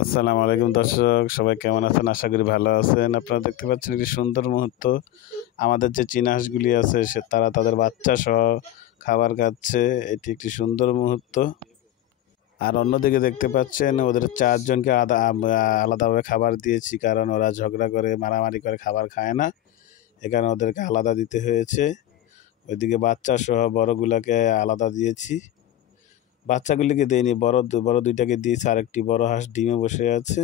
আসসালামু আলাইকুম দর্শক, সবাই কেমন আছেন? আশা করি ভালো আছেন। আপনারা দেখতে পাচ্ছেন একটি সুন্দর মুহূর্ত। আমাদের যে চীনা হাঁসগুলি আছে তারা তাদের বাচ্চা সহ খাবার খাচ্ছে। এটি একটি সুন্দর মুহূর্ত। আর অন্যদিকে দেখতে পাচ্ছেন ওদের চারজনকে আলাদাভাবে খাবার দিয়েছি, কারণ ওরা ঝগড়া করে মারামারি করে খাবার খায় না, এখানে ওদেরকে আলাদা দিতে হয়েছে। ওইদিকে বাচ্চা সহ বড়গুলাকে আলাদা দিয়েছি, বাচ্চাগুলিকে দেয়নি, বড় দুইটাকে দিয়েছি। আর একটি বড় হাঁস ডিমে বসে আছে,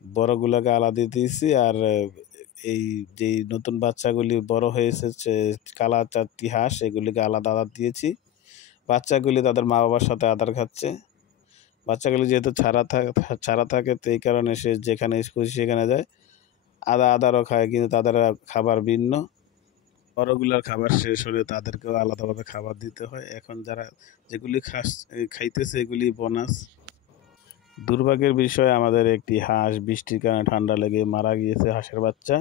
বড়গুলাকে আলাদা দিয়েছি। আর এই যে নতুন বাচ্চাগুলি বড় হয়েছে কালা চারটি হাঁস, এগুলিকে আলাদা আলাদা দিয়েছি। বাচ্চাগুলি তাদের মা বাবার সাথে আদর খাচ্ছে। বাচ্চাগুলি যেহেতু ছাড়া থাকে, তো এই কারণে সে যেখানে খুশি সেখানে যায়, আদারও খায়, কিন্তু তাদের খাবার ভিন্ন। বড়গুলার খাবার শেষ হলে তাদেরকেও আলাদাভাবে খাবার দিতে হয়। এখন যেগুলি খাইতেছে এগুলি বোনাস। দুর্ভাগ্যের বিষয়, আমাদের একটি হাঁস বৃষ্টির কারণে ঠান্ডা লেগে মারা গিয়েছে, হাঁসের বাচ্চা।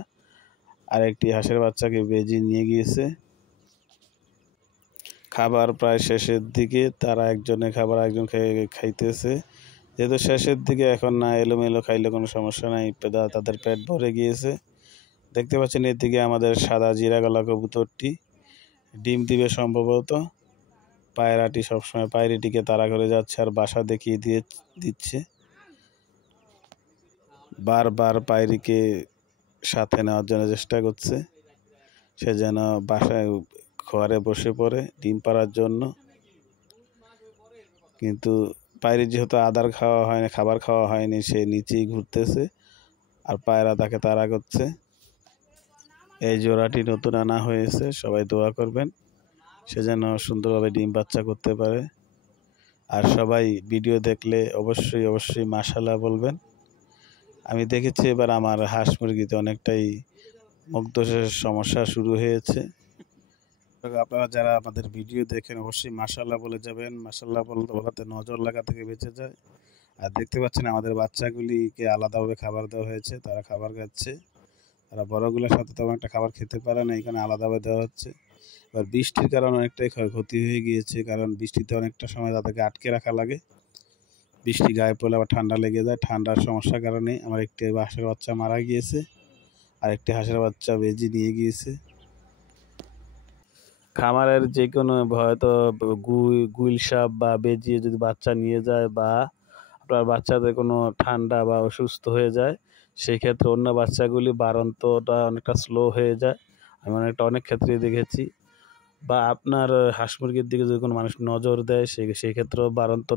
আর একটি হাঁসের বাচ্চাকে বেজি নিয়ে গিয়েছে। খাবার প্রায় শেষের দিকে, তারা একজনে খাবার একজন খাইতেছে। যেহেতু শেষের দিকে, এখন না এলোমেলো খাইলে কোনো সমস্যা নাই, তাদের পেট ভরে গিয়েছে। দেখতে পাচ্ছেন এদিকে আমাদের সাদা জিরা গলা কবুতরটি ডিম দিবে সম্ভবত। পায়রাটি সবসময় পায়রাটিকে তাড়া করে যাচ্ছে আর বাসা দেখিয়ে দিচ্ছে। বারবার পায়রিকে সাথে নেওয়ার জন্য চেষ্টা করছে, সে যেন বাসায় ঘরে বসে পড়ে ডিম পাড়ার জন্য। কিন্তু পায়রি যেহেতু খাবার খাওয়া হয়নি, সে নিচেই ঘুরতেছে আর পায়রা তাকে তাড়া করছে। এই জোড়াটি নতুন আনা হয়েছে, সবাই দোয়া করবেন সে যেন সুন্দরভাবে ডিম বাচ্চা করতে পারে। আর সবাই ভিডিও দেখলে অবশ্যই মাশাআল্লাহ বলবেন। আমি দেখেছি এবার আমার হাঁস মুরগিতে অনেকটাই মুগ্ধের সমস্যা শুরু হয়েছে। আপনারা যারা আমাদের ভিডিও দেখেন অবশ্যই মাশাআল্লাহ বলে যাবেন। মাশাআল্লাহ বলাতে নজর লাগা থেকে বেঁচে যায়। আর দেখতে পাচ্ছেন আমাদের বাচ্চাগুলিকে আলাদাভাবে খাবার দেওয়া হয়েছে, তারা খাবার খাচ্ছে। তারা বড়গুলোর সাথে তেমন একটা খাবার খেতে পারে না, এখানে আলাদাভাবে দেওয়া হচ্ছে। এবার বৃষ্টির কারণে অনেকটাই ক্ষয়ক্ষতি হয়ে গিয়েছে, কারণ বৃষ্টিতে অনেকটা সময় তাদেরকে আটকে রাখা লাগে। বৃষ্টি গায়ে পড়লে আবার ঠান্ডা লেগে যায়। ঠান্ডার সমস্যার কারণে আমার একটি হাঁসের বাচ্চা মারা গিয়েছে, আর একটি হাঁসের বাচ্চা বেজি নিয়ে গিয়েছে। খামারের যে কোনো হয়তো গুইল সাপ বা বেজি যদি বাচ্চা নিয়ে যায়, বা আপনার বাচ্চাদের কোনো ঠান্ডা বা অসুস্থ হয়ে যায়, সেই ক্ষেত্রে অন্য বাচ্চাগুলি বাড়ন্তটা অনেকটা স্লো হয়ে যায়। আমি অনেক ক্ষেত্রেই দেখেছি। বা আপনার হাঁস মুরগির দিকে যদি কোনো মানুষ নজর দেয়, সেই ক্ষেত্রেও বাড়ন্ত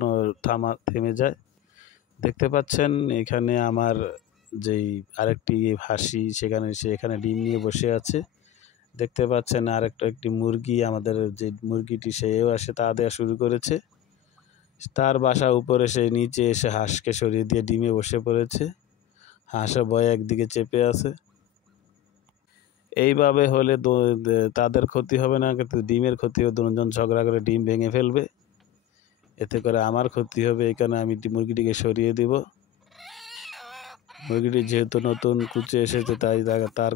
থেমে যায়। দেখতে পাচ্ছেন এখানে আমার যেই আরেকটি হাসি, সেখানে ডিম নিয়ে বসে আছে। দেখতে পাচ্ছেন একটি মুরগি, আমাদের যে মুরগিটি সেও আসে তা দেওয়া শুরু করেছে। তার বাসা উপরে, সে নিচে এসে হাঁসকে সরিয়ে দিয়ে ডিমে বসে পড়েছে। হাঁসের ভয়ে একদিকে চেপে আছে। এইভাবে হলে তাদের ক্ষতি হবে না, কিন্তু ডিমের ক্ষতি হবে। দুজন ঝগড়া করে ডিম ভেঙে ফেলবে, এতে করে আমার ক্ষতি হবে। এই কারণে আমি মুরগিটিকে সরিয়ে দিব। মুরগিটি যেহেতু নতুন কুচে এসেছে, তাই তার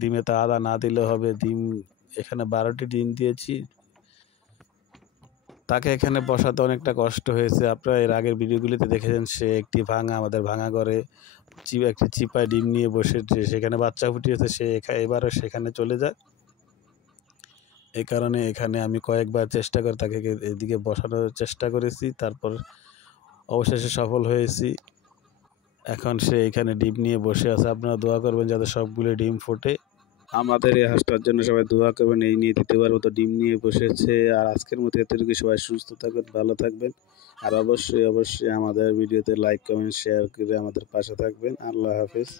ডিমে তা আদা না দিলে হবে। ডিম এখানে 12টি ডিম দিয়েছি, তাকে এখানে বসাতে অনেকটা কষ্ট হয়েছে। আপনারা এর আগের ভিডিওগুলিতে দেখেছেন, সে আমাদের ভাঙা ঘরে একটি চিপায় ডিম নিয়ে বসেছে, সেখানে বাচ্চা ফুটিয়েছে। সে এবারও সেখানে চলে যায়। এই কারণে এখানে আমি কয়েকবার চেষ্টা করে তাকে এদিকে বসানোর চেষ্টা করেছি, তারপর অবশেষে সফল হয়েছি। এখন সে এখানে ডিম নিয়ে বসে আছে। আপনারা দোয়া করবেন যাতে সবগুলো ডিম ফোটে। আমাদের এই হাঁসটার জন্য সবাই দোয়া করবেন। এই নিয়ে দ্বিতীয়বার মতো ডিম নিয়ে বসেছে। আর আজকের মতো এতটুকু, সবাই সুস্থ থাকবেন, ভালো থাকবেন। আর অবশ্যই আমাদের ভিডিওতে লাইক, কমেন্ট, শেয়ার করে আমাদের পাশে থাকবেন। আল্লাহ হাফেজ।